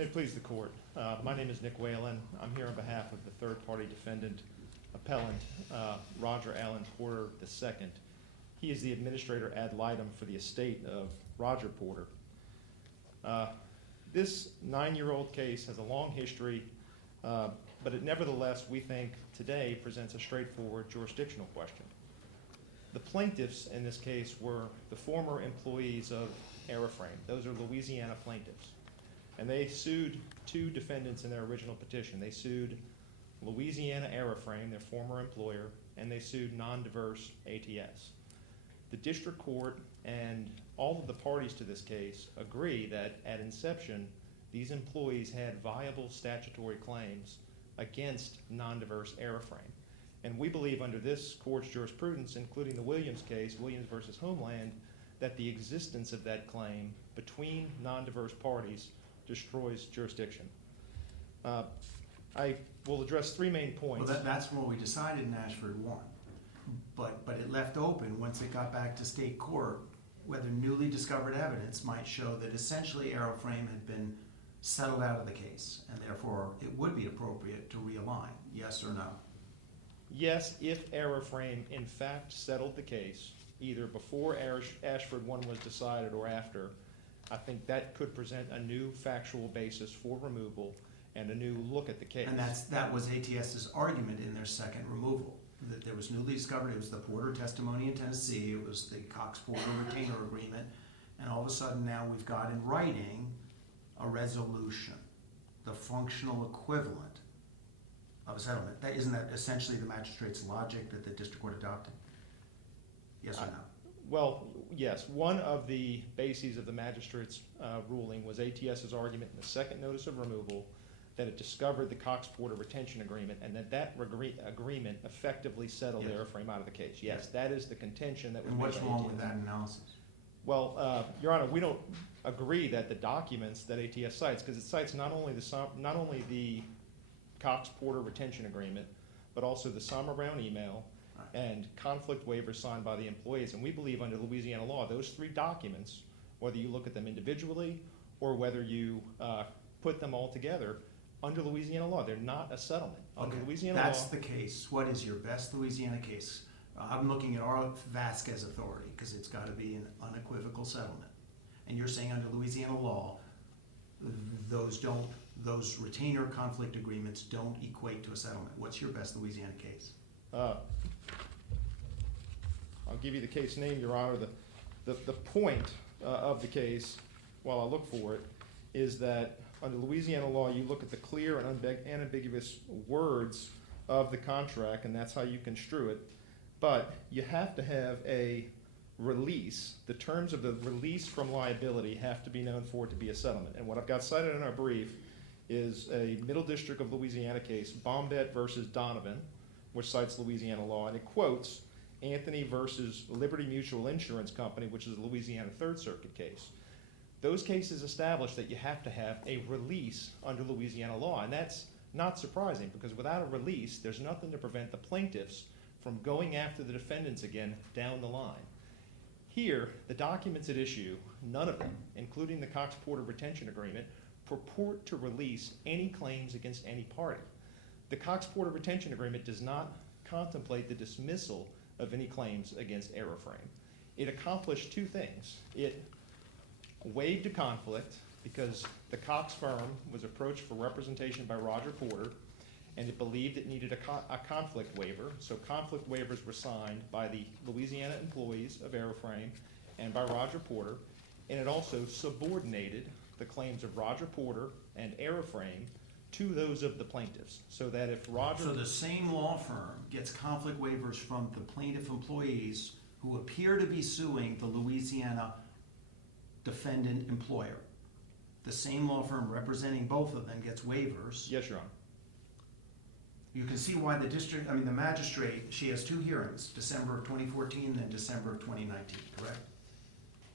May it please the court. My name is Nick Wehlen. I'm here on behalf of the third-party defendant appellant, Roger Allen Porter II. He is the administrator ad litem for the estate of Roger Porter. This 9-year-old case has a long history, but it nevertheless, we think, today presents a straightforward jurisdictional question. The plaintiffs in this case were the former employees of Airframe. Those are Louisiana plaintiffs. And they sued two defendants in their original petition. They sued Louisiana Airframe, their former employer, and they sued non-diverse ATS. The district court and all of the parties to this case agree that at inception, these employees had viable statutory claims against non-diverse Airframe. And we believe under this court's jurisprudence, including the Williams case, Williams versus Homeland, that the existence of that claim between non-diverse parties destroys jurisdiction. I will address three main points. Well, that's what we decided in Ashford 1. But it left open, once it got back to state court, whether newly discovered evidence might show that essentially Airframe had been settled out of the case, and therefore it would be appropriate to realign. Yes or no? Yes, if Airframe in fact settled the case, either before Ashford 1 was decided or after, I think that could present a new factual basis for removal and a new look at the case. And that was ATS's argument in their second removal, that there was newly discovered. It was the Porter testimony in Tennessee, it was the Cox-Porter retainer agreement, and all of a sudden now we've got in writing a resolution, the functional equivalent of a settlement. Isn't that essentially the magistrate's logic that the district court adopted? Yes or no? Well, yes. One of the bases of the magistrate's ruling was ATS's argument in the second notice of removal that it discovered the Cox-Porter retention agreement and that agreement effectively settled Airframe out of the case. Yes, that is the contention that was made by ATS. And what's wrong with that analysis? Well, Your Honor, we don't agree that the documents that ATS cites, because it cites not only the Cox-Porter retention agreement, but also the Sommer Brown email and conflict waivers signed by the employees. And we believe under Louisiana law, those three documents, whether you look at them individually or whether you put them all together, under Louisiana law, they're not a settlement. Under Louisiana law, that's the case. What is your best Louisiana case? I'm looking at our Vasquez authority because it's got to be an unequivocal settlement. And you're saying under Louisiana law, those retainer conflict agreements don't equate to a settlement. What's your best Louisiana case? I'll give you the case name, Your Honor. The point of the case, while I look for it, is that under Louisiana law, you look at the clear and unambiguous words of the contract, and that's how you construe it. But you have to have a release. The terms of the release from liability have to be known for it to be a settlement. And what I've got cited in our brief is a Middle District of Louisiana case, Bombette versus Donovan, which cites Louisiana law, and it quotes Anthony versus Liberty Mutual Insurance Company, which is a Louisiana Third Circuit case. Those cases establish that you have to have a release under Louisiana law, and that's not surprising because without a release, there's nothing to prevent the plaintiffs from going after the defendants again down the line. Here, the documents at issue, none of them, including the Cox-Porter retention agreement, purport to release any claims against any party. The Cox-Porter retention agreement does not contemplate the dismissal of any claims against Airframe. It accomplished two things. It waived a conflict because the Cox firm was approached for representation by Roger Porter, and it believed it needed a conflict waiver. So conflict waivers were signed by the Louisiana employees of Airframe and by Roger Porter, and it also subordinated the claims of Roger Porter and Airframe to those of the plaintiffs, so that if Roger... So the same law firm gets conflict waivers from the plaintiff employees who appear to be suing the Louisiana defendant employer. The same law firm representing both of them gets waivers. Yes, Your Honor. You can see why the magistrate, she has two hearings, December of 2014 and December of 2019, correct?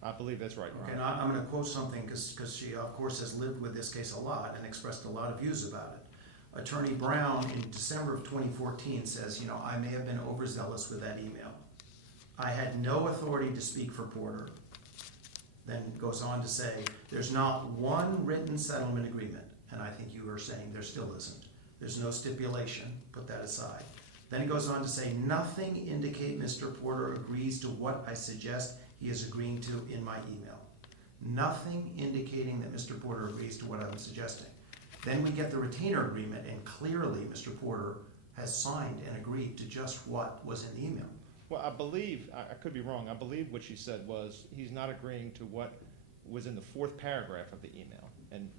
I believe that's right, Your Honor. And I'm going to quote something because she, of course, has lived with this case a lot and expressed a lot of views about it. Attorney Brown in December of 2014 says, I may have been overzealous with that email. I had no authority to speak for Porter. Then goes on to say, there's not one written settlement agreement. and I think you are saying there still isn't. There's no stipulation, put that aside. Then it goes on to say, nothing indicate Mr. Porter agrees to what I suggest he is agreeing to in my email. Nothing indicating that Mr. Porter agrees to what I'm suggesting. Then we get the retainer agreement, and clearly Mr. Porter has signed and agreed to just what was in the email. Well, I believe, I could be wrong, I believe what she said was he's not agreeing to what was in the fourth paragraph of the email.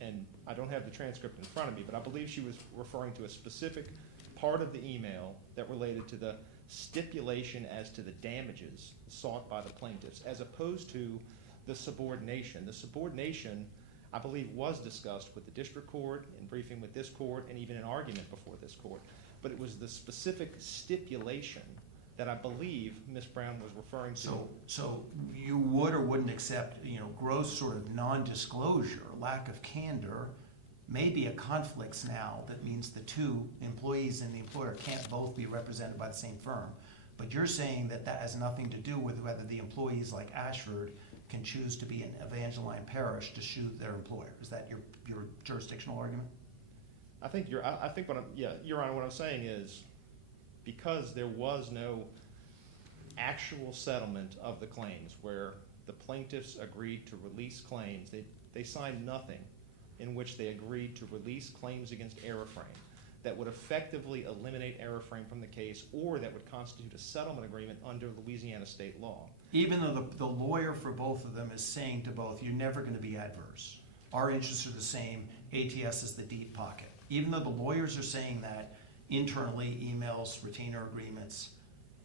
And I don't have the transcript in front of me, but I believe she was referring to a specific part of the email that related to the stipulation as to the damages sought by the plaintiffs, as opposed to the subordination. The subordination, I believe, was discussed with the district court, in briefing with this court, and even in argument before this court. But it was the specific stipulation that I believe Ms. Brown was referring to. So you would or wouldn't accept, gross sort of non-disclosure, lack of candor, maybe a conflicts now that means the two employees and the employer can't both be represented by the same firm. But you're saying that that has nothing to do with whether the employees like Ashford can choose to be in Evangeline Parish to sue their employer. Is that your jurisdictional argument? I think Your Honor, what I'm saying is, because there was no actual settlement of the claims where the plaintiffs agreed to release claims, they signed nothing in which they agreed to release claims against Aeroframe that would effectively eliminate Aeroframe from the case, or that would constitute a settlement agreement under Louisiana state law. Even though the lawyer for both of them is saying to both, you're never going to be adverse. Our interests are the same. ATS is the deep pocket. Even though the lawyers are saying that internally, emails, retainer agreements,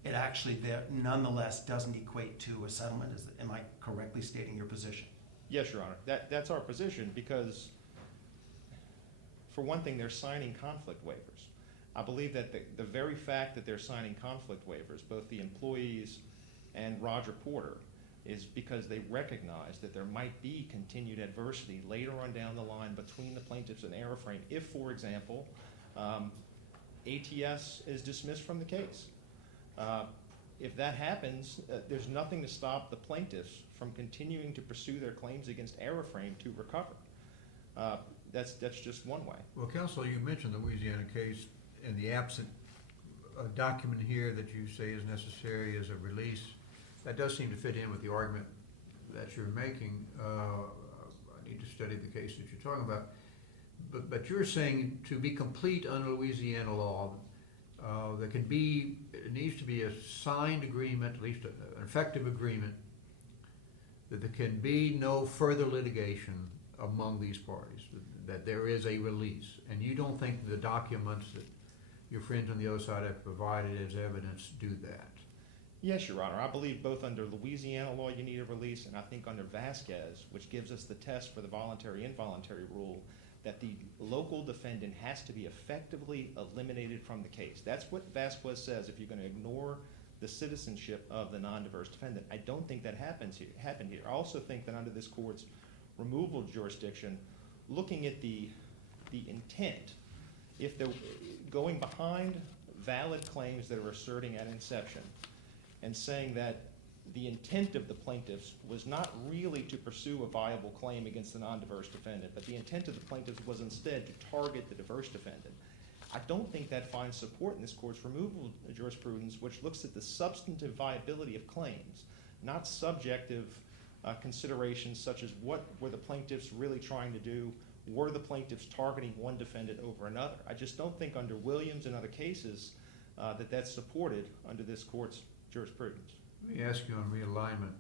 it actually nonetheless doesn't equate to a settlement. Am I correctly stating your position? Yes, Your Honor. That's our position, because for one thing, they're signing conflict waivers. I believe that the very fact that they're signing conflict waivers, both the employees and Roger Porter, is because they recognize that there might be continued adversity later on down the line between the plaintiffs and Aeroframe if, for example, ATS is dismissed from the case. If that happens, there's nothing to stop the plaintiffs from continuing to pursue their claims against Aeroframe to recover. That's just one way. Well, Counsel, you mentioned the Louisiana case, and the absent document here that you say is necessary as a release. That does seem to fit in with the argument that you're making. I need to study the case that you're talking about. But you're saying to be complete under Louisiana law, it needs to be a signed agreement, at least an effective agreement, that there can be no further litigation among these parties, that there is a release. And you don't think the documents that your friends on the other side have provided as evidence do that? Yes, Your Honor. I believe both under Louisiana law you need a release, and I think under Vasquez, which gives us the test for the voluntary-involuntary rule, that the local defendant has to be effectively eliminated from the case. That's what Vasquez says if you're going to ignore the citizenship of the non-diverse defendant. I don't think that happened here. I also think that under this court's removal jurisdiction, looking at the intent, if they're going behind valid claims that are asserting at inception and saying that the intent of the plaintiffs was not really to pursue a viable claim against the non-diverse defendant, but the intent of the plaintiffs was instead to target the diverse defendant, I don't think that finds support in this court's removal jurisprudence, which looks at the substantive viability of claims, not subjective considerations such as what were the plaintiffs really trying to do, were the plaintiffs targeting one defendant over another. I just don't think under Williams and other cases that's supported under this court's jurisprudence. Let me ask you on realignment.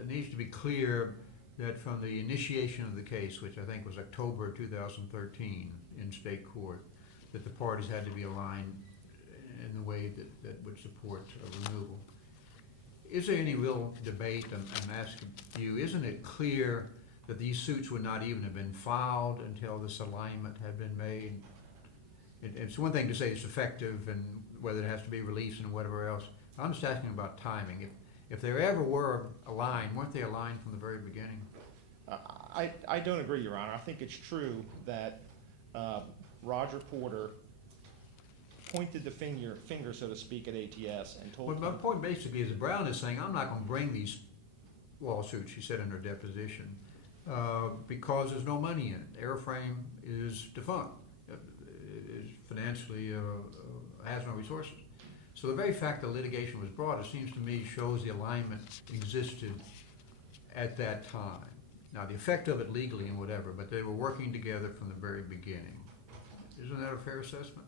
It needs to be clear that from the initiation of the case, which I think was October 2013 in state court, that the parties had to be aligned in the way that would support a removal. Is there any real debate, I'm asking you, isn't it clear that these suits would not even have been filed until this alignment had been made? It's one thing to say it's effective and whether it has to be released and whatever else. I'm just asking about timing. If there ever were aligned, weren't they aligned from the very beginning? I don't agree, Your Honor. I think it's true that Roger Porter pointed the finger, so to speak, at ATS and told Well, my point basically is that Brown is saying, I'm not going to bring these lawsuits, she said in her deposition, because there's no money in it. Airframe is defunct, is financially has no resources. So the very fact that litigation was brought, it seems to me, shows the alignment existed at that time. Now, the effect of it legally and whatever, but they were working together from the very beginning. Isn't that a fair assessment?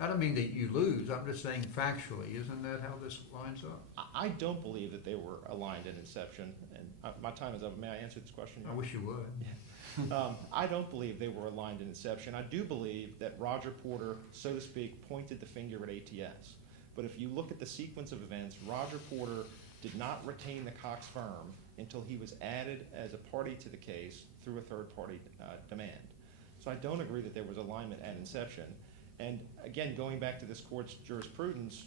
I don't mean that you lose, I'm just saying factually, isn't that how this lines up? I don't believe that they were aligned at inception, and my time is up. May I answer this question? I wish you would. I don't believe they were aligned in inception. I do believe that Roger Porter, so to speak, pointed the finger at ATS. But if you look at the sequence of events, Roger Porter did not retain the Cox firm until he was added as a party to the case through a third-party demand. So I don't agree that there was alignment at inception. And again, going back to this court's jurisprudence,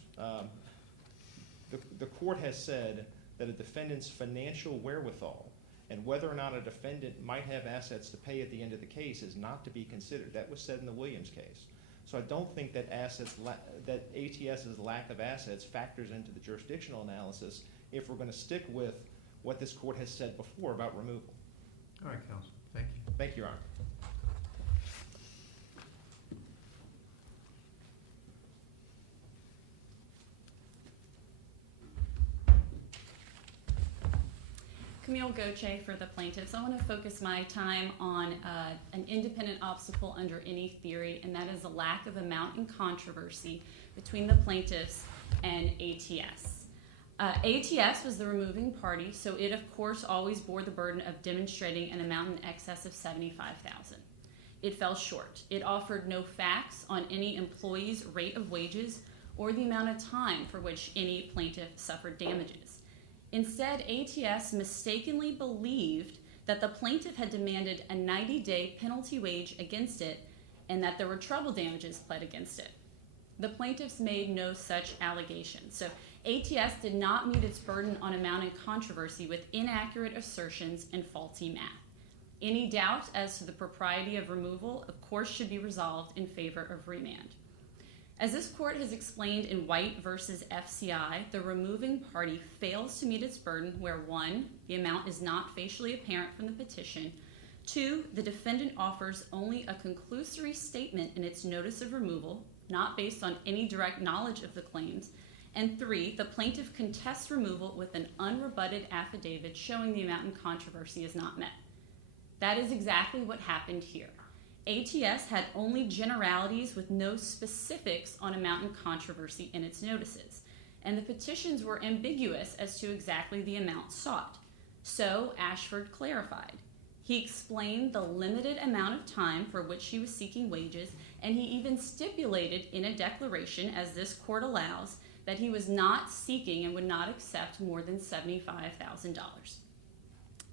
the court has said that a defendant's financial wherewithal and whether or not a defendant might have assets to pay at the end of the case is not to be considered. That was said in the Williams case. So I don't think that that ATS's lack of assets factors into the jurisdictional analysis if we're going to stick with what this court has said before about removal. All right, counsel. Thank you. Thank you, Your Honor. Camille Gauthier for the plaintiffs. I want to focus my time on an independent obstacle under any theory, and that is a lack of amount in controversy between the plaintiffs and ATS. ATS was the removing party, so it of course always bore the burden of demonstrating an amount in excess of $75,000. It fell short. It offered no facts on any employee's rate of wages or the amount of time for which any plaintiff suffered damages. Instead, ATS mistakenly believed that the plaintiff had demanded a 90-day penalty wage against it and that there were treble damages pled against it. The plaintiffs made no such allegations. So ATS did not meet its burden on amount in controversy with inaccurate assertions and faulty math. Any doubt as to the propriety of removal, of course, should be resolved in favor of remand. As this court has explained in White versus FCI, the removing party fails to meet its burden where 1, the amount is not facially apparent from the petition, 2, the defendant offers only a conclusory statement in its notice of removal, not based on any direct knowledge of the claims, and 3, the plaintiff contests removal with an unrebutted affidavit showing the amount in controversy is not met. That is exactly what happened here. ATS had only generalities with no specifics on amount in controversy in its notices, and the petitions were ambiguous as to exactly the amount sought. So Ashford clarified. He explained the limited amount of time for which he was seeking wages, and he even stipulated in a declaration, as this court allows, that he was not seeking and would not accept more than $75,000.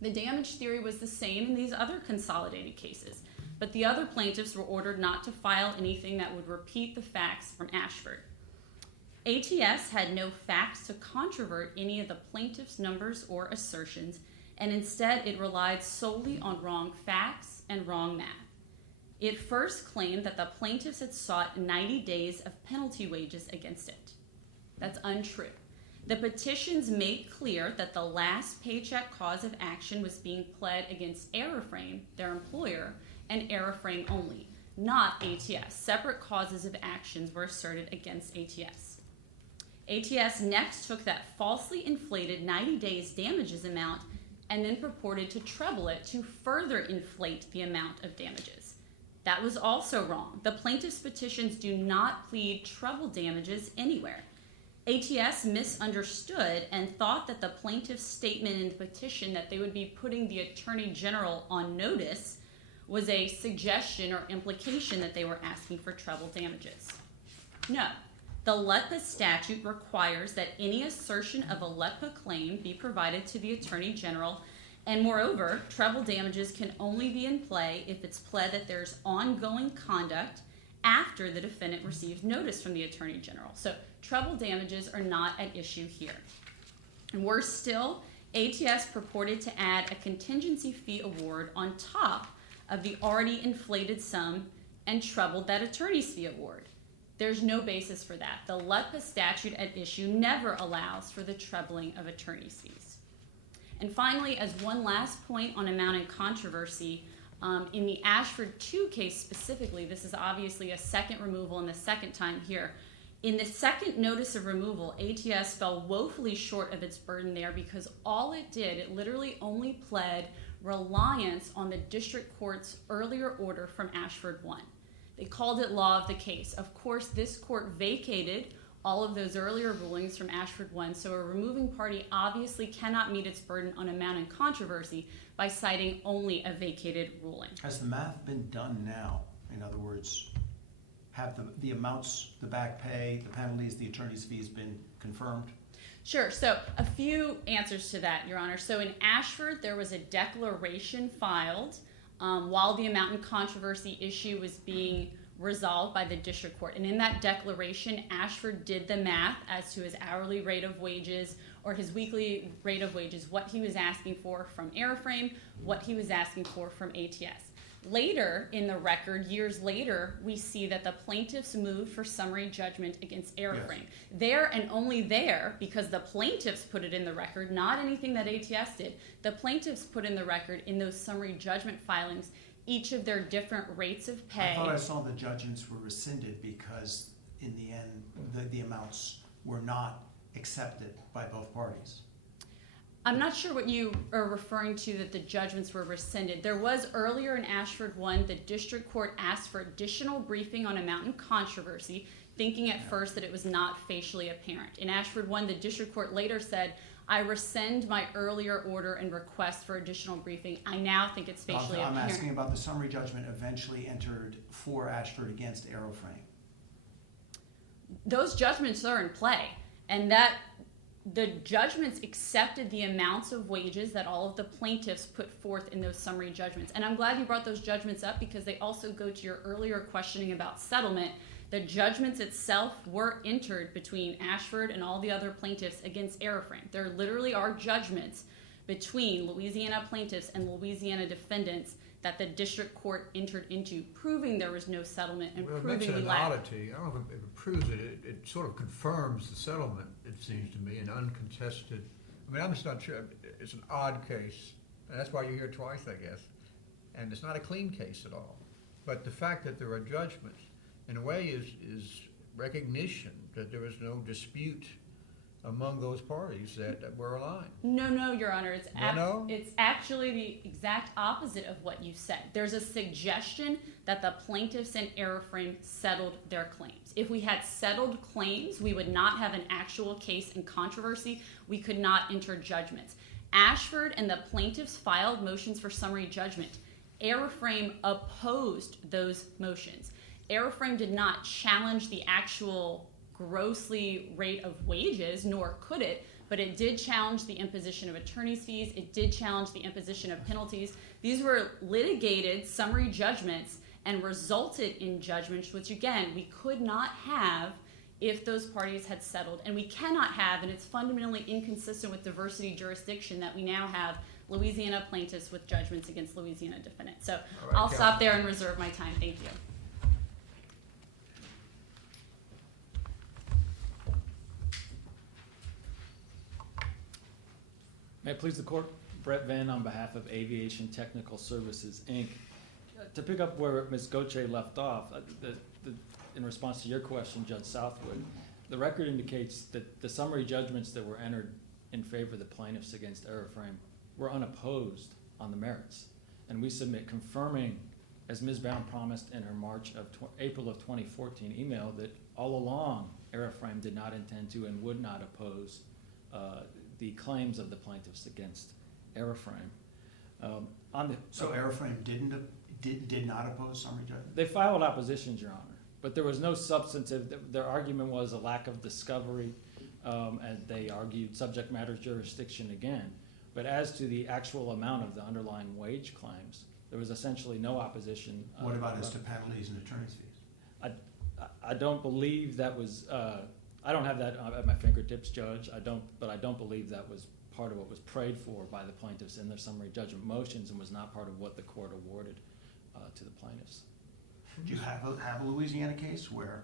The damage theory was the same in these other consolidated cases, but the other plaintiffs were ordered not to file anything that would repeat the facts from Ashford. ATS had no facts to controvert any of the plaintiffs' numbers or assertions, and instead it relied solely on wrong facts and wrong math. It first claimed that the plaintiffs had sought 90 days of penalty wages against it. That's untrue. The petitions make clear that the last paycheck cause of action was being pled against Airframe, their employer, and Airframe only, not ATS. Separate causes of actions were asserted against ATS. ATS next took that falsely inflated 90 days damages amount and then purported to treble it to further inflate the amount of damages. That was also wrong. The plaintiffs' petitions do not plead treble damages anywhere. ATS misunderstood and thought that the plaintiff's statement in the petition that they would be putting the Attorney General on notice was a suggestion or implication that they were asking for treble damages. No. The LEPA statute requires that any assertion of a LEPA claim be provided to the Attorney General, and moreover, treble damages can only be in play if it's pled that there's ongoing conduct after the defendant receives notice from the Attorney General. So treble damages are not at issue here. And worse still, ATS purported to add a contingency fee award on top of the already inflated sum and trebled that attorney's fee award. There's no basis for that. The LEPA statute at issue never allows for the trebling of attorney's fees. And finally, as one last point on amount in controversy, in the Ashford 2 case specifically, this is obviously a second removal and the second time here. In the second notice of removal, ATS fell woefully short of its burden there because all it did, it literally only pled reliance on the district court's earlier order from Ashford 1. They called it law of the case. Of course, this court vacated all of those earlier rulings from Ashford 1, so a removing party obviously cannot meet its burden on amount in controversy by citing only a vacated ruling. Has the math been done now? In other words, have the amounts, the back pay, the penalties, the attorney's fees been confirmed? Sure. So a few answers to that, Your Honor. So in Ashford, there was a declaration filed while the amount in controversy issue was being resolved by the district court. And in that declaration, Ashford did the math as to his hourly rate of wages or his weekly rate of wages, what he was asking for from Airframe, what he was asking for from ATS. Later in the record, years later, we see that the plaintiffs moved for summary judgment against Airframe. Yes. There and only there, because the plaintiffs put it in the record, not anything that ATS did, the plaintiffs put in the record in those summary judgment filings each of their different rates of pay. I thought I saw the judgments were rescinded because in the end, the amounts were not accepted by both parties. I'm not sure what you are referring to that the judgments were rescinded. There was earlier in Ashford 1, the district court asked for additional briefing on amount in controversy, thinking at first that it was not facially apparent. In Ashford 1, the district court later said, I rescind my earlier order and request for additional briefing. I now think it's facially apparent. I'm asking about the summary judgment eventually entered for Ashford against Airframe. Those judgments are in play, and that the judgments accepted the amounts of wages that all of the plaintiffs put forth in those summary judgments. And I'm glad you brought those judgments up because they also go to your earlier questioning about settlement. The judgments itself were entered between Ashford and all the other plaintiffs against Airframe. There literally are judgments between Louisiana plaintiffs and Louisiana defendants that the district court entered into, proving there was no settlement and proving the lack. An oddity. I don't know if it proves it. It sort of confirms the settlement, it seems to me, an uncontested. I mean, I'm just not sure. It's an odd case, and that's why you're here twice, I guess. And it's not a clean case at all. But the fact that there are judgments, in a way, is recognition that there was no dispute among those parties that were aligned. No, Your Honor. It's No? It's actually the exact opposite of what you said. There's a suggestion that the plaintiffs and Airframe settled their claims. If we had settled claims, we would not have an actual case in controversy. We could not enter judgments. Ashford and the plaintiffs filed motions for summary judgment. Airframe opposed those motions. Airframe did not challenge the actual grossly rate of wages, nor could it, but it did challenge the imposition of attorney's fees. It did challenge the imposition of penalties. These were litigated summary judgments and resulted in judgments, which again, we could not have if those parties had settled. And we cannot have, and it's fundamentally inconsistent with diversity jurisdiction that we now have Louisiana plaintiffs with judgments against Louisiana defendants. So I'll stop there and reserve my time. Thank you. May it please the court, Brett Venn on behalf of Aviation Technical Services, Inc. To pick up where Ms. Gauthier left off, in response to your question, Judge Southwick, the record indicates that the summary judgments that were entered in favor of the plaintiffs against Airframe were unopposed on the merits. And we submit confirming, as Ms. Brown promised in her April of 2014 email, that all along Airframe did not intend to and would not oppose the claims of the plaintiffs against Airframe. So Airframe did not oppose summary judgment? They filed oppositions, Your Honor, but there was no substantive. Their argument was a lack of discovery, and they argued subject matter jurisdiction again. But as to the actual amount of the underlying wage claims, there was essentially no opposition. What about as to penalties and attorney's fees? I don't believe that was. I don't have that at my fingertips, Judge. But I don't believe that was part of what was prayed for by the plaintiffs in their summary judgment motions, and was not part of what the court awarded to the plaintiffs. Do you have a Louisiana case where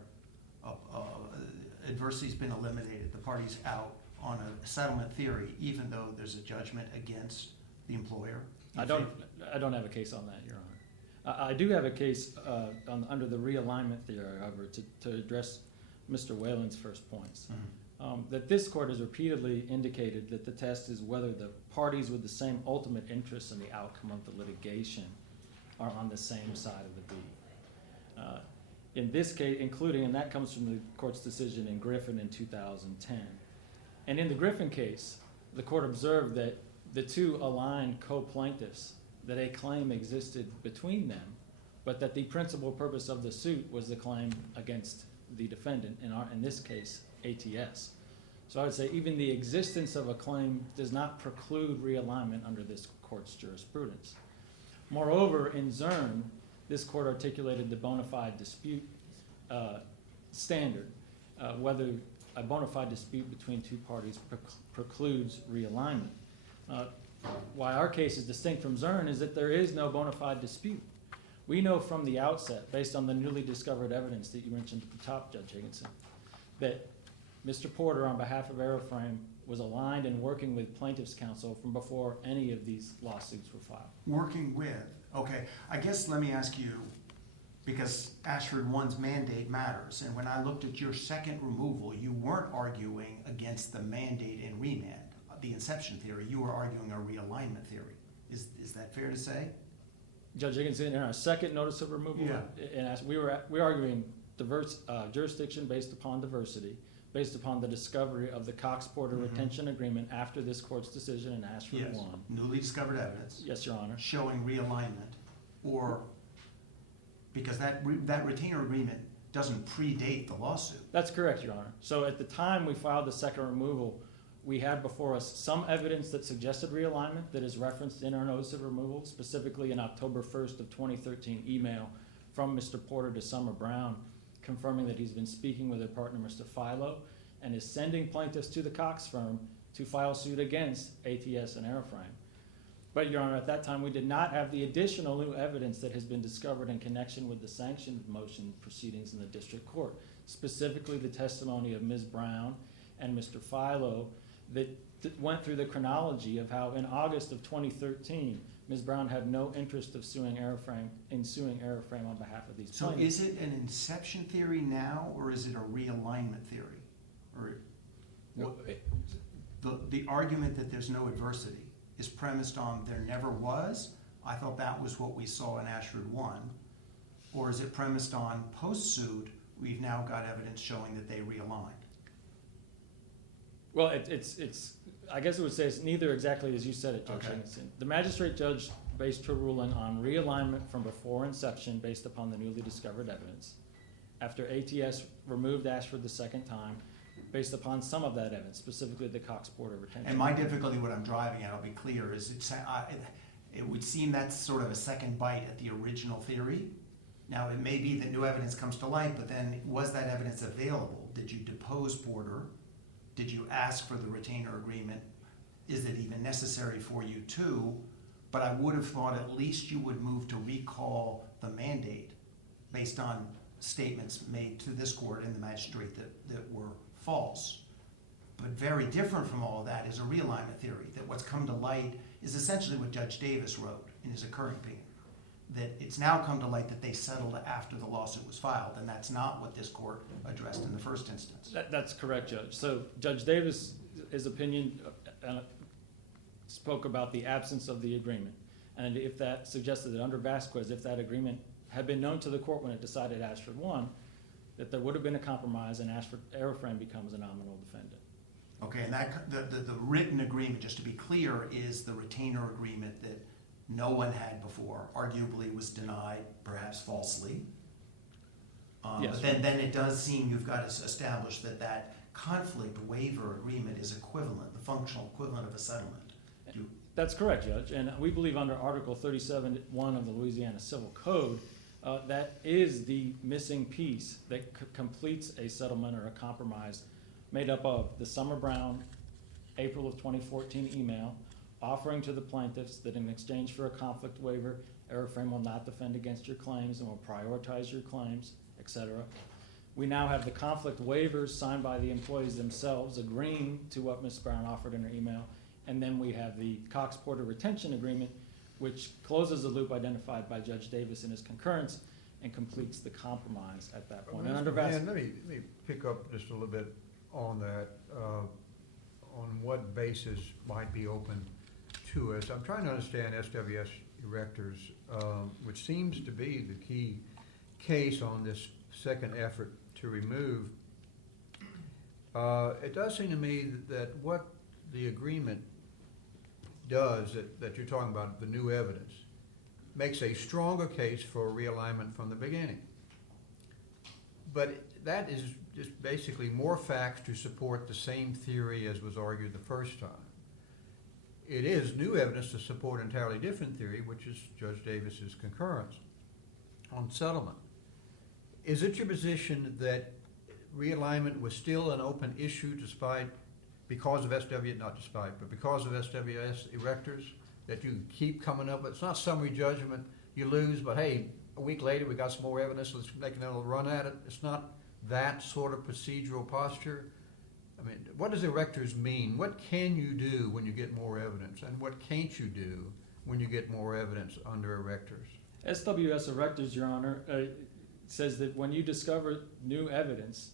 adversity's been eliminated, the party's out, on a settlement theory, even though there's a judgment against the employer? I don't have a case on that, Your Honor. I do have a case under the realignment theory, however, to address Mr. Whelan's first points. That this court has repeatedly indicated that the test is whether the parties with the same ultimate interest in the outcome of the litigation are on the same side of the beam. In this case, and that comes from the court's decision in Griffin in 2010. And in the Griffin case, the court observed that the two aligned co-plaintiffs, that a claim existed between them, but that the principal purpose of the suit was the claim against the defendant, in this case, ATS. So I would say even the existence of a claim does not preclude realignment under this court's jurisprudence. Moreover, in Zern, this court articulated the bona fide dispute standard, whether a bona fide dispute between two parties precludes realignment. Why our case is distinct from Zern is that there is no bona fide dispute. We know from the outset, based on the newly discovered evidence that you mentioned at the top, Judge Higginson, that Mr. Porter, on behalf of Aeroframe, was aligned and working with plaintiff's counsel from before any of these lawsuits were filed. Working with, okay. I guess let me ask you, because Ashford 1's mandate matters, and when I looked at your second removal, you weren't arguing against the mandate in remand, the inception theory. You were arguing a realignment theory. Is that fair to say? Judge Higginson, in our second notice of removal, we're arguing diverse jurisdiction based upon diversity, based upon the discovery of the Cox-Porter retention agreement after this court's decision in Ashford 1. Newly discovered evidence. Yes, Your Honor. Showing realignment, or because that retainer agreement doesn't predate the lawsuit. That's correct, Your Honor. So at the time we filed the second removal, we had before us some evidence that suggested realignment that is referenced in our notice of removal, specifically an October 1st of 2013 email from Mr. Porter to Summer Brown, confirming that he's been speaking with their partner, Mr. Philo, and is sending plaintiffs to the Cox firm to file suit against ATS and Aeroframe. But, Your Honor, at that time we did not have the additional new evidence that has been discovered in connection with the sanctioned motion proceedings in the district court, specifically the testimony of Ms. Brown and Mr. Philo that went through the chronology of how in August of 2013, Ms. Brown had no interest of suing Aeroframe on behalf of these So plaintiffs. is it an inception theory now, or is it a realignment theory? Or the argument that there's no adversity is premised on there never was? I thought that was what we saw in Ashford 1. Or is it premised on post-suit, we've now got evidence showing that they realigned? Well, it's I guess it would say it's neither exactly as you said it, Judge Higginson. The magistrate judge based her ruling on realignment from before inception based upon the newly discovered evidence. After ATS removed Ashford the second time, based upon some of that evidence, specifically the Cox-Porter retention. And my difficulty, what I'm driving at, I'll be clear, is it would seem that's sort of a second bite at the original theory. Now, it may be that new evidence comes to light, but then was that evidence available? Did you depose Porter? Did you ask for the retainer agreement? Is it even necessary for you to? But I would have thought at least you would move to recall the mandate based on statements made to this court and the magistrate that were false. But very different from all of that is a realignment theory, that what's come to light is essentially what Judge Davis wrote in his concurring opinion, that it's now come to light that they settled after the lawsuit was filed, and that's not what this court addressed in the first instance. That's correct, Judge. So Judge Davis, his opinion spoke about the absence of the agreement. And if that suggested that under Vasquez, if that agreement had been known to the court when it decided Ashford 1, that there would have been a compromise and Aeroframe becomes a nominal defendant. Okay, and that the written agreement, just to be clear, is the retainer agreement that no one had before, arguably was denied, perhaps falsely. Yes. But then it does seem you've got to establish that conflict waiver agreement is equivalent, the functional equivalent of a settlement. That's correct, Judge. And we believe under Article 37.1 of the Louisiana Civil Code, that is the missing piece that completes a settlement or a compromise made up of the Summer Brown, April of 2014 email offering to the plaintiffs that in exchange for a conflict waiver, Aeroframe will not defend against your claims and will prioritize your claims, etc., We now have the conflict waivers signed by the employees themselves agreeing to what Ms. Brown offered in her email. And then we have the Cox-Porter retention agreement, which closes the loop identified by Judge Davis in his concurrence and completes the compromise at that point. And under Dan, let me pick up just a little bit on that, on what basis might be open to us. I'm trying to understand SWS erectors, which seems to be the key case on this second effort to remove. It does seem to me that what the agreement does, that you're talking about, the new evidence, makes a stronger case for realignment from the beginning. But that is just basically more facts to support the same theory as was argued the first time. It is new evidence to support an entirely different theory, which is Judge Davis's concurrence on settlement. Is it your position that realignment was still an open issue because of SWS erectors, that you keep coming up with? It's not summary judgment, you lose, but hey, a week later we got some more evidence, let's make another run at it. It's not that sort of procedural posture. I mean, what does erectors mean? What can you do when you get more evidence, and what can't you do when you get more evidence under erectors? SWS erectors, Your Honor, says that when you discover new evidence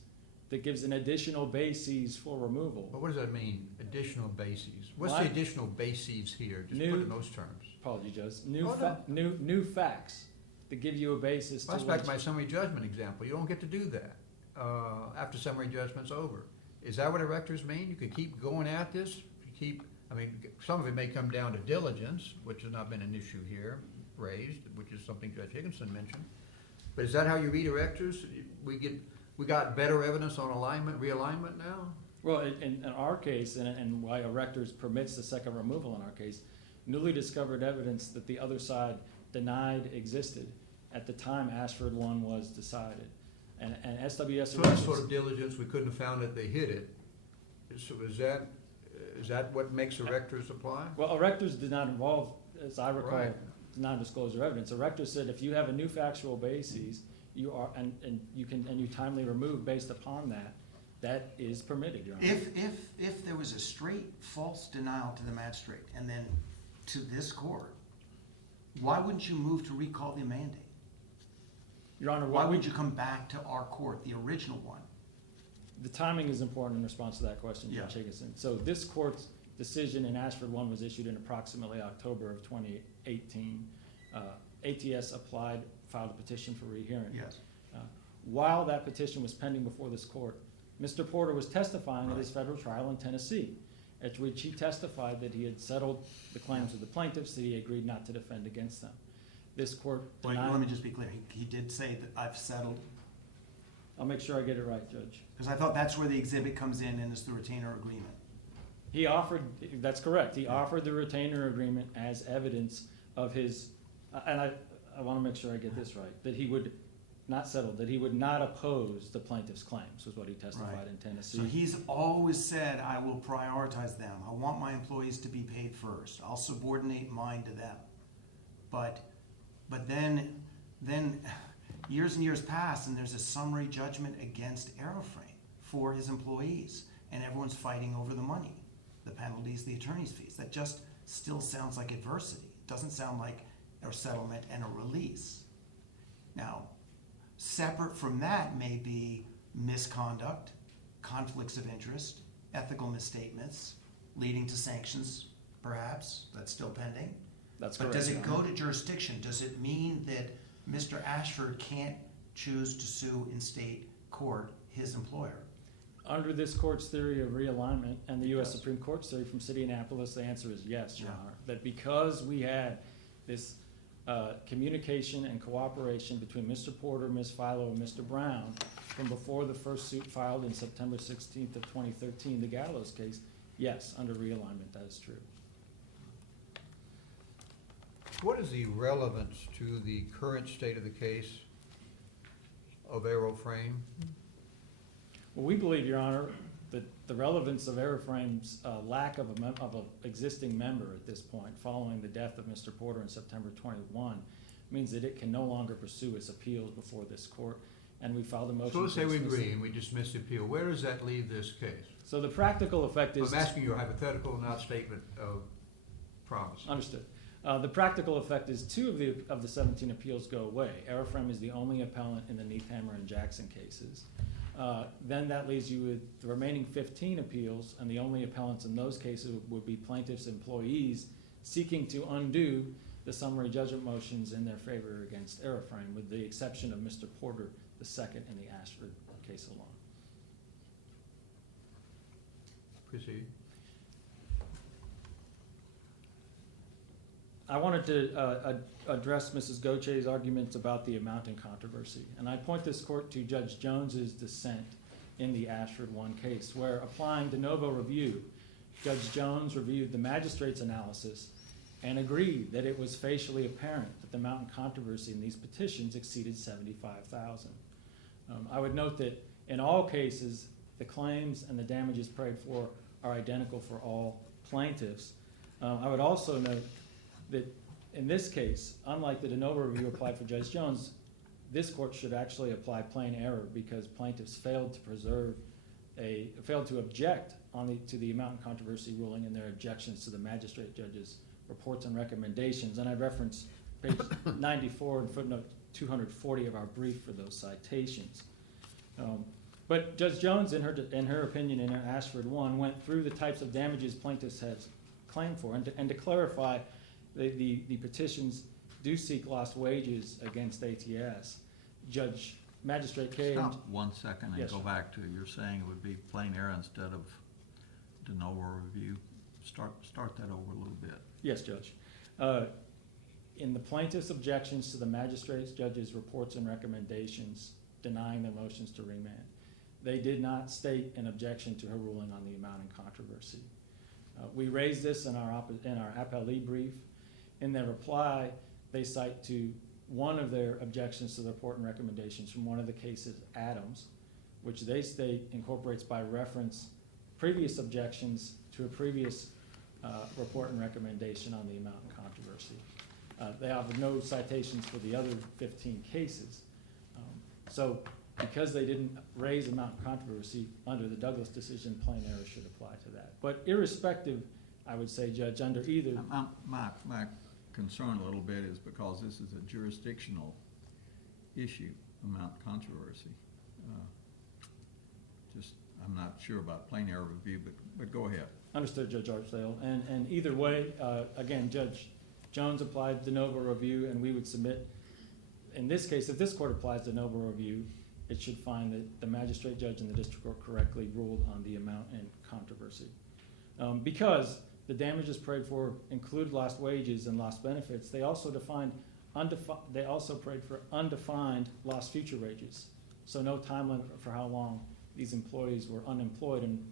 that gives an additional basis for removal. But what does that mean, additional bases? What's Why- the additional bases here? Just put it in those terms. Apology, Judge. No. New facts that give you a basis Well, that's to back which- to my summary judgment example. You don't get to do that after summary judgment's over. Is that what erectors mean? You could keep going at this? Some of it may come down to diligence, which has not been an issue here raised, which is something Judge Higginson mentioned. But is that how you read erectors? We got better evidence on realignment now? Well, in our case, and why erectors permits the second removal in our case, newly discovered evidence that the other side denied existed at the time Ashford 1 was decided. And SWS So that erectors- sort of diligence, we couldn't have found it, they hid it. So is that what makes erectors apply? Well, erectors did not involve, as I recall, Right. non-disclosure evidence. Erectors said if you have a new factual basis, you are, and you timely remove based upon that, that is permitted, Your Honor. If there was a straight false denial to the magistrate and then to this court, why wouldn't you move to recall the mandate? Your Honor, Why would you come back to our court, the original one? The timing is important in response to that question, Yeah. Judge Higginson. So this court's decision in Ashford 1 was issued in approximately October of 2018. ATS filed a petition for rehearing. Yes. While that petition was pending before this court, Mr. Porter was testifying at his federal trial in Tennessee, at which he testified that he had settled the claims of the plaintiffs, that he agreed not to defend against them. This court Wait, denied. let me just be clear. He did say that I've settled, I'll make sure I get it right, Judge. because I thought that's where the exhibit comes in and it's the retainer agreement. He offered, that's correct, he offered the retainer agreement as evidence of his, and I want to make sure I get this right, that he would not settle, that he would not oppose the plaintiff's claims, was what he testified Right. in Tennessee. So he's always said, I will prioritize them. I want my employees to be paid first. I'll subordinate mine to them. But then years and years pass and there's a summary judgment against Aeroframe for his employees and everyone's fighting over the money, the penalties, the attorney's fees. That just still sounds like adversity. It doesn't sound like a settlement and a release. Now, separate from that may be misconduct, conflicts of interest, ethical misstatements, leading to sanctions, perhaps. That's still pending. That's But correct. does it Your go Honor. to jurisdiction? Does it mean that Mr. Ashford can't choose to sue in state court his employer? Under this court's theory of realignment and the U.S. Yes. Supreme Court's theory from City Annapolis, the answer is yes, Your Yeah. Honor. That because we had this communication and cooperation between Mr. Porter, Ms. Philo, and Mr. Brown from before the first suit filed in September 16th of 2013, the Gallows case, yes, under realignment, that is true. What is the relevance to the current state of the case of Aeroframe? Well, we believe, Your Honor, that the relevance of Aeroframe's lack of an existing member at this point, following the death of Mr. Porter in September 21, means that it can no longer pursue its appeals before this court, and we filed a motion. So let's to say we dismiss agree it. and we dismiss the appeal. Where does that leave this case? So the practical effect is. I'm asking you a hypothetical, not statement of promise. Understood. The practical effect is 2 of the 17 appeals go away. Aeroframe is the only appellant in the Neathammer and Jackson cases. Then that leaves you with the remaining 15 appeals, and the only appellants in those cases would be plaintiffs' employees seeking to undo the summary judgment motions in their favor against Aeroframe, with the exception of Mr. Porter, the second in the Ashford case alone. Proceed. I wanted to address Mrs. Gauthier's arguments about the amount in controversy. And I point this court to Judge Jones's dissent in the Ashford 1 case, where applying de novo review, Judge Jones reviewed the magistrate's analysis and agreed that it was facially apparent that the amount in controversy in these petitions exceeded $75,000. I would note that in all cases, the claims and the damages prayed for are identical for all plaintiffs. I would also note that in this case, unlike the de novo review applied for Judge Jones, this court should actually apply plain error because plaintiffs failed to object to the amount in controversy ruling in their objections to the magistrate judge's reports and recommendations. And I reference page 94 and footnote 240 of our brief for those citations. But Judge Jones, in her opinion in her Ashford 1, went through the types of damages plaintiffs have claimed for. And to clarify, the petitions do seek lost wages against ATS. Magistrate K. Stop 1 second and Yes, go sir. back to, you're saying it would be plain error instead of de novo review. Start that over a little bit. Yes, Judge. In the plaintiff's objections to the magistrate's judge's reports and recommendations denying their motions to remand, they did not state an objection to her ruling on the amount in controversy. We raised this in our appellee brief. In their reply, they cite to one of their objections to the report and recommendations from one of the cases, Adams, which they state incorporates by reference previous objections to a previous report and recommendation on the amount in controversy. They have no citations for the other 15 cases. So because they didn't raise amount in controversy under the Douglas decision, plain error should apply to that. But irrespective, I would say, Judge, under either. My concern a little bit is because this is a jurisdictional issue, amount controversy. I'm not sure about plain error review, but go ahead. Understood, Judge Archdale. And either way, again, Judge Jones applied de novo review, and we would submit, in this case, if this court applies de novo review, it should find that the magistrate judge in the district court correctly ruled on the amount in controversy. Because the damages prayed for include lost wages and lost benefits, they also prayed for undefined lost future wages. So no time limit for how long these employees were unemployed and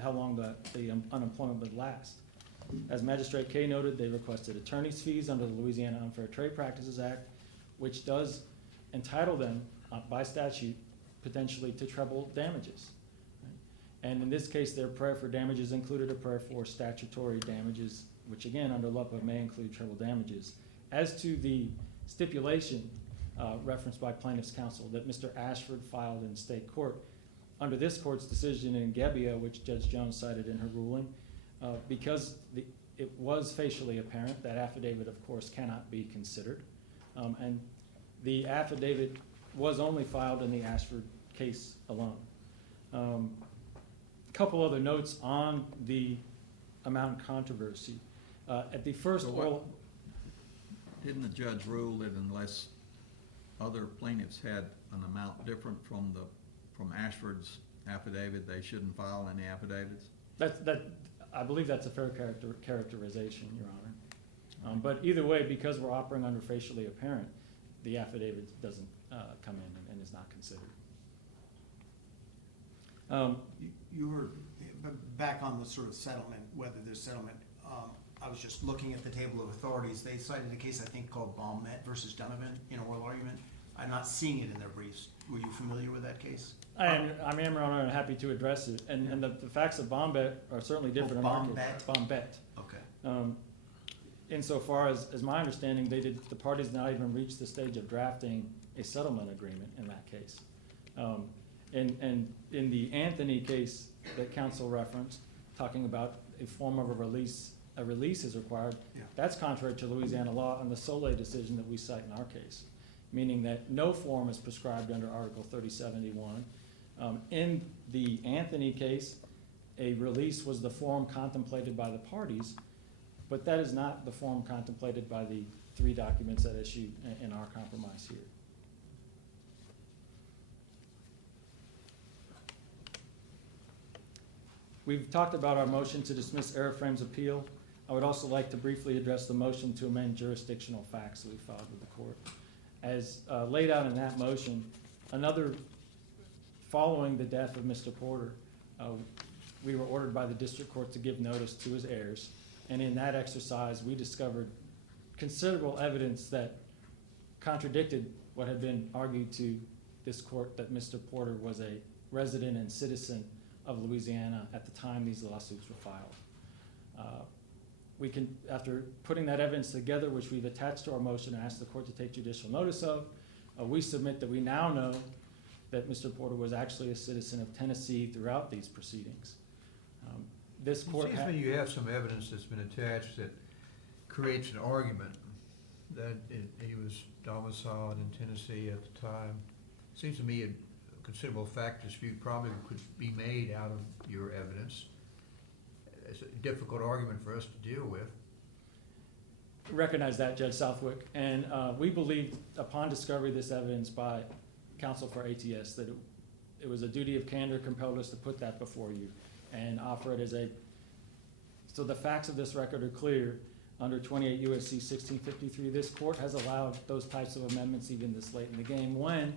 how long the unemployment would last. As Magistrate K noted, they requested attorney's fees under the Louisiana Unfair Trade Practices Act, which does entitle them by statute potentially to treble damages. And in this case, their prayer for damages included a prayer for statutory damages, which again, under LUPA, may include treble damages. As to the stipulation referenced by plaintiff's counsel that Mr. Ashford filed in state court, under this court's decision in Gebbia, which Judge Jones cited in her ruling, because it was facially apparent, that affidavit, of course, cannot be considered. And the affidavit was only filed in the Ashford case alone. Couple other notes on the amount in controversy. At the first oral. Didn't the judge rule that unless other plaintiffs had an amount different from Ashford's affidavit, they shouldn't file any affidavits? I believe that's a fair characterization, Your Honor. But either way, because we're operating under facially apparent, the affidavit doesn't come in and is not considered. You were back on the sort of settlement, whether there's settlement. I was just looking at the table of authorities. They cited a case, I think, called Baumett versus Donovan in oral argument. I'm not seeing it in their briefs. Were you familiar with that case? I am, Your Honor, and happy to address it. And the facts of Baumett are certainly different in our case. Baumett. Okay. Insofar as my understanding, the parties not even reached the stage of drafting a settlement agreement in that case. And in the Anthony case that counsel referenced, talking about a form of a release is required, Yeah. that's contrary to Louisiana law and the Soleil decision that we cite in our case, meaning that no form is prescribed under Article 3071. In the Anthony case, a release was the form contemplated by the parties, but that is not the form contemplated by the 3 documents at issue in our compromise here. We've talked about our motion to dismiss Airframe's appeal. I would also like to briefly address the motion to amend jurisdictional facts that we filed with the court. As laid out in that motion, following the death of Mr. Porter, we were ordered by the district court to give notice to his heirs. And in that exercise, we discovered considerable evidence that contradicted what had been argued to this court, that Mr. Porter was a resident and citizen of Louisiana at the time these lawsuits were filed. After putting that evidence together, which we've attached to our motion and asked the court to take judicial notice of, we submit that we now know that Mr. Porter was actually a citizen of Tennessee throughout these proceedings. This court It seems to me you have some evidence that's been attached that creates an argument that he was domiciled in Tennessee at the time. Seems to me a considerable fact dispute probably could be made out of your evidence. It's a difficult argument for us to deal with. Recognize that, Judge Southwick, and we believe upon discovery of this evidence by counsel for ATS that it was a duty of candor compelled us to put that before you and offer it as so the facts of this record are clear. Under 28 U.S.C. 1653, this court has allowed those types of amendments even this late in the game when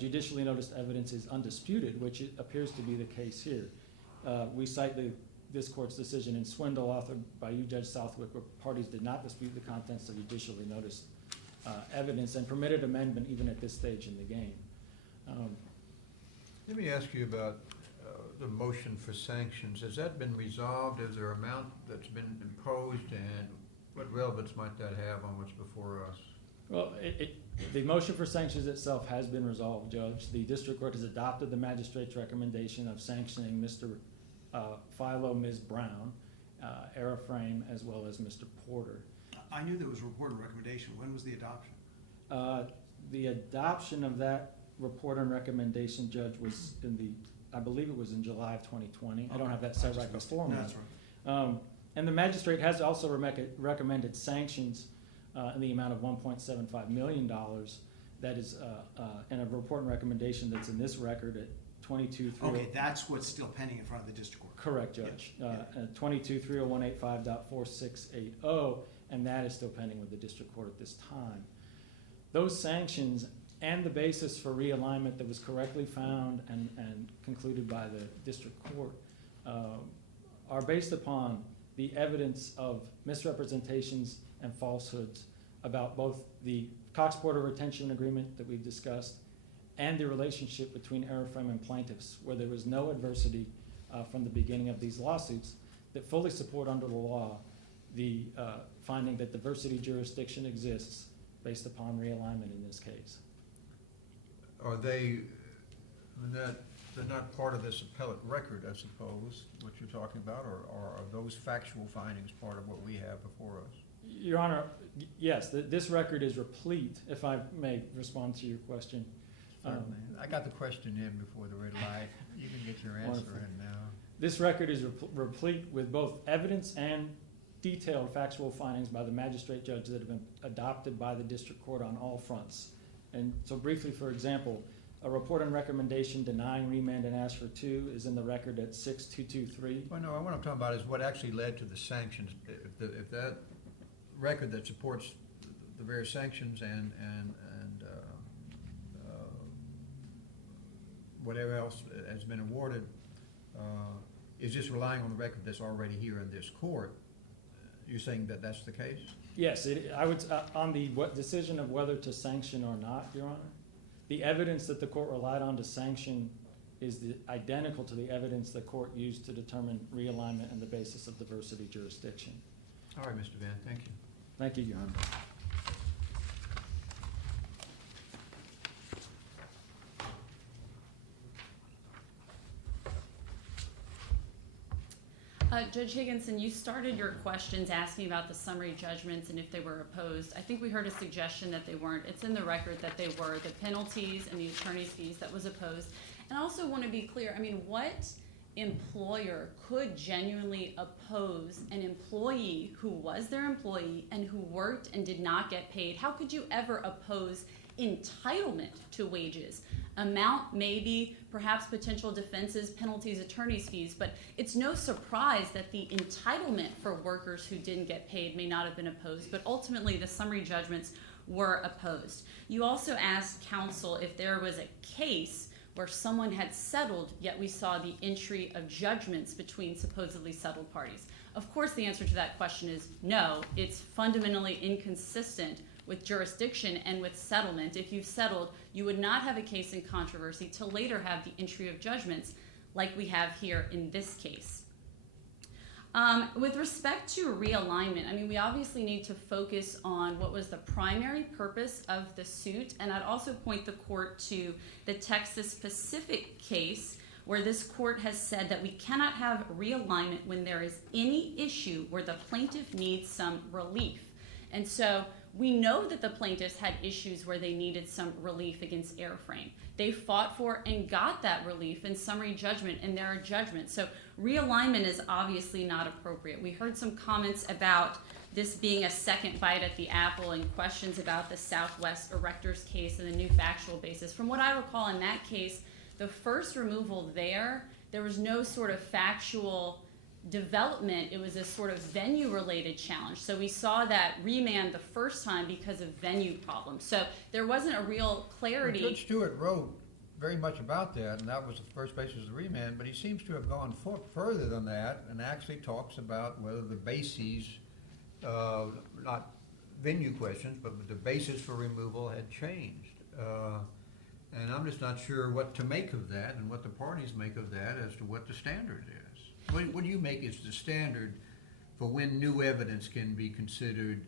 judicially noticed evidence is undisputed, which it appears to be the case here. We cite this court's decision in Swindle, authored by you, Judge Southwick, where parties did not dispute the contents of judicially noticed evidence and permitted amendment even at this stage in the game. Let me ask you about the motion for sanctions. Has that been resolved? Is there an amount that's been imposed, and what relevance might that have on what's before us? Well, the motion for sanctions itself has been resolved, Judge. The district court has adopted the magistrate's recommendation of sanctioning Mr. Philo, Ms. Brown, Airframe, as well as Mr. Porter. I knew there was a report and recommendation. When was the adoption? The adoption of that report and recommendation, Judge, was I believe it was in July of 2020. I don't have that set right before me. No, that's right. And the magistrate has also recommended sanctions in the amount of $1.75 million. That is in a report and recommendation that's in this record at 22-3. Okay, that's what's still pending in front of the district court. Correct, Judge. Yeah. 22-30185.4680, and that is still pending with the district court at this time. Those sanctions and the basis for realignment that was correctly found and concluded by the district court are based upon the evidence of misrepresentations and falsehoods about both the Cox-Porter retention agreement that we've discussed and the relationship between Airframe and plaintiffs, where there was no adversity from the beginning of these lawsuits that fully support under the law the finding that diversity jurisdiction exists based upon realignment in this case. Are they're not part of this appellate record, I suppose, what you're talking about, or are those factual findings part of what we have before us? Your Honor, yes, this record is replete, if I may respond to your question. I got the question in before the red light. You can get your answer Wonderful. in now. This record is replete with both evidence and detailed factual findings by the magistrate judge that have been adopted by the district court on all fronts. And so briefly, for example, a report and recommendation denying remand in Ashford 2 is in the record at 6223. Well, no, what I'm talking about is what actually led to the sanctions. If that record that supports the various sanctions and whatever else has been awarded is just relying on the record that's already here in this court, you're saying that that's the case? Yes, I would, on the decision of whether to sanction or not, Your Honor, the evidence that the court relied on to sanction is identical to the evidence the court used to determine realignment and the basis of diversity jurisdiction. All right, Mr. Venn, thank you. Thank you, Your Honor. Judge Higginson, you started your questions asking about the summary judgments and if they were opposed. I think we heard a suggestion that they weren't. It's in the record that they were. The penalties and the attorney's fees, that was opposed. And I also want to be clear, I mean, what employer could genuinely oppose an employee who was their employee and who worked and did not get paid? How could you ever oppose entitlement to wages? Amount, maybe, perhaps potential defenses, penalties, attorney's fees, but it's no surprise that the entitlement for workers who didn't get paid may not have been opposed, but ultimately the summary judgments were opposed. You also asked counsel if there was a case where someone had settled, yet we saw the entry of judgments between supposedly settled parties. Of course, the answer to that question is no. It's fundamentally inconsistent with jurisdiction and with settlement. If you've settled, you would not have a case in controversy to later have the entry of judgments like we have here in this case. With respect to realignment, I mean, we obviously need to focus on what was the primary purpose of the suit, and I'd also point the court to the Texas Pacific case where this court has said that we cannot have realignment when there is any issue where the plaintiff needs some relief. And so we know that the plaintiffs had issues where they needed some relief against Airframe. They fought for and got that relief in summary judgment, and there are judgments. So realignment is obviously not appropriate. We heard some comments about this being a second bite at the apple and questions about the Southwest Erectors case and the new factual basis. From what I recall in that case, the first removal there was no sort of factual development. It was a sort of venue-related challenge. So we saw that remand the first time because of venue problems. So there wasn't a real clarity. Well, Judge Stewart wrote very much about that, and that was the first basis of the remand, but he seems to have gone further than that and actually talks about whether the bases, not venue questions, but the basis for removal had changed. And I'm just not sure what to make of that and what the parties make of that as to what the standard is. What do you make is the standard for when new evidence can be considered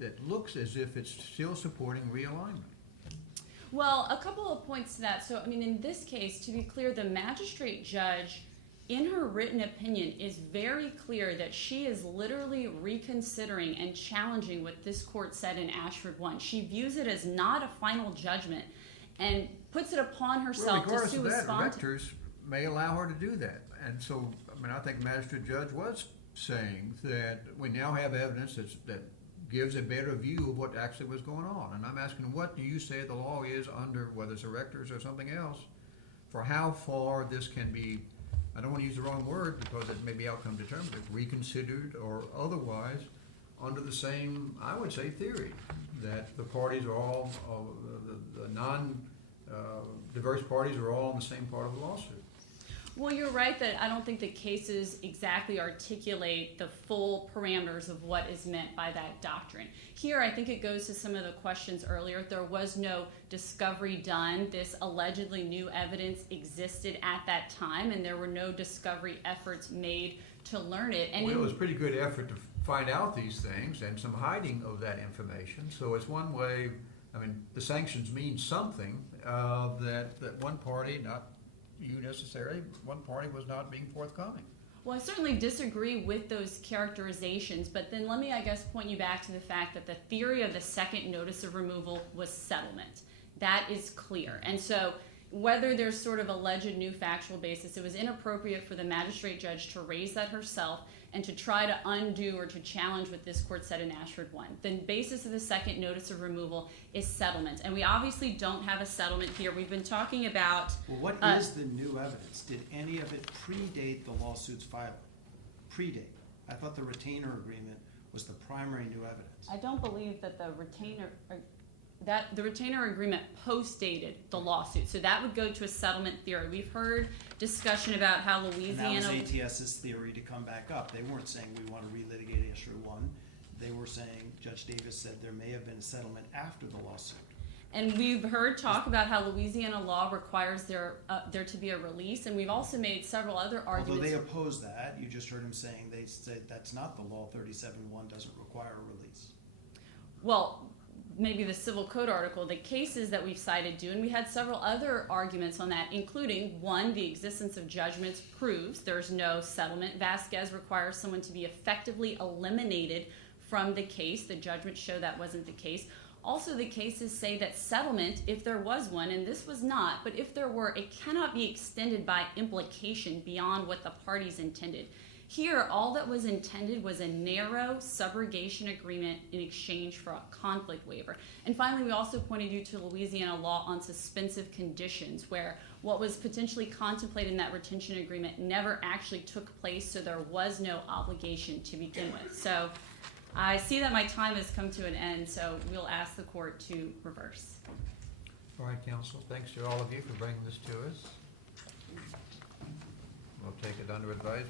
that looks as if it's still supporting realignment? Well, a couple of points to that. So, I mean, in this case, to be clear, the magistrate judge, in her written opinion, is very clear that she is literally reconsidering and challenging what this court said in Ashford 1. She views it as not a final judgment and puts it upon herself to sue Regardless of that, rectors may allow her to do that. And so, I mean, I think the magistrate judge was saying that we now have evidence that gives a better view of what actually was going on. And I'm asking, what do you say the law is under, whether it's erectors or something else, for how far this can be, I don't want to use the wrong word because it may be outcome determinative, reconsidered or otherwise under the same, I would say, theory, that the parties are all, the non-diverse parties are all in the same part of the lawsuit. Well, you're right that I don't think the cases exactly articulate the full parameters of what is meant by that doctrine. Here, I think it goes to some of the questions earlier. There was no discovery done. This allegedly new evidence existed at that time, and there were no discovery efforts made to learn it. And well, it was a pretty good effort to find out these things and some hiding of that information. So it's one way, I mean, the sanctions mean something, that one party, not you necessarily, one party was not being forthcoming. Well, I certainly disagree with those characterizations, but then let me, I guess, point you back to the fact that the theory of the second notice of removal was settlement. That is clear. And so whether there's sort of alleged new factual basis, it was inappropriate for the magistrate judge to raise that herself and to try to undo or to challenge what this court said in Ashford 1. The basis of the second notice of removal is settlement. And we obviously don't have a settlement here. We've been talking about... Well, what is the new evidence? Did any of it predate the lawsuit's filing? Predate. I thought the retainer agreement was the primary new evidence. I don't believe that the retainer agreement postdated the lawsuit. So that would go to a settlement theory. We've heard discussion about how Louisiana... And that was ATS's theory to come back up. They weren't saying we want to relitigate Ashford 1. They were saying, Judge Davis said there may have been a settlement after the lawsuit. And we've heard talk about how Louisiana law requires there to be a release, and we've also made several other arguments. Although they oppose that, you just heard him saying they said that's not the law. 37-1 doesn't require a release. Well, maybe the civil code article, the cases that we've cited do, and we had several other arguments on that, including, one, the existence of judgments proves there's no settlement. Vasquez requires someone to be effectively eliminated from the case. The judgments show that wasn't the case. Also, the cases say that settlement, if there was one, and this was not, but if there were, it cannot be extended by implication beyond what the parties intended. Here, all that was intended was a narrow subrogation agreement in exchange for a conflict waiver. And finally, we also pointed you to Louisiana law on suspensive conditions, where what was potentially contemplated in that retention agreement never actually took place, so there was no obligation to begin with. So I see that my time has come to an end, so we'll ask the court to reverse. All right, counsel, thanks to all of you for bringing this to us. We'll take it under advisement.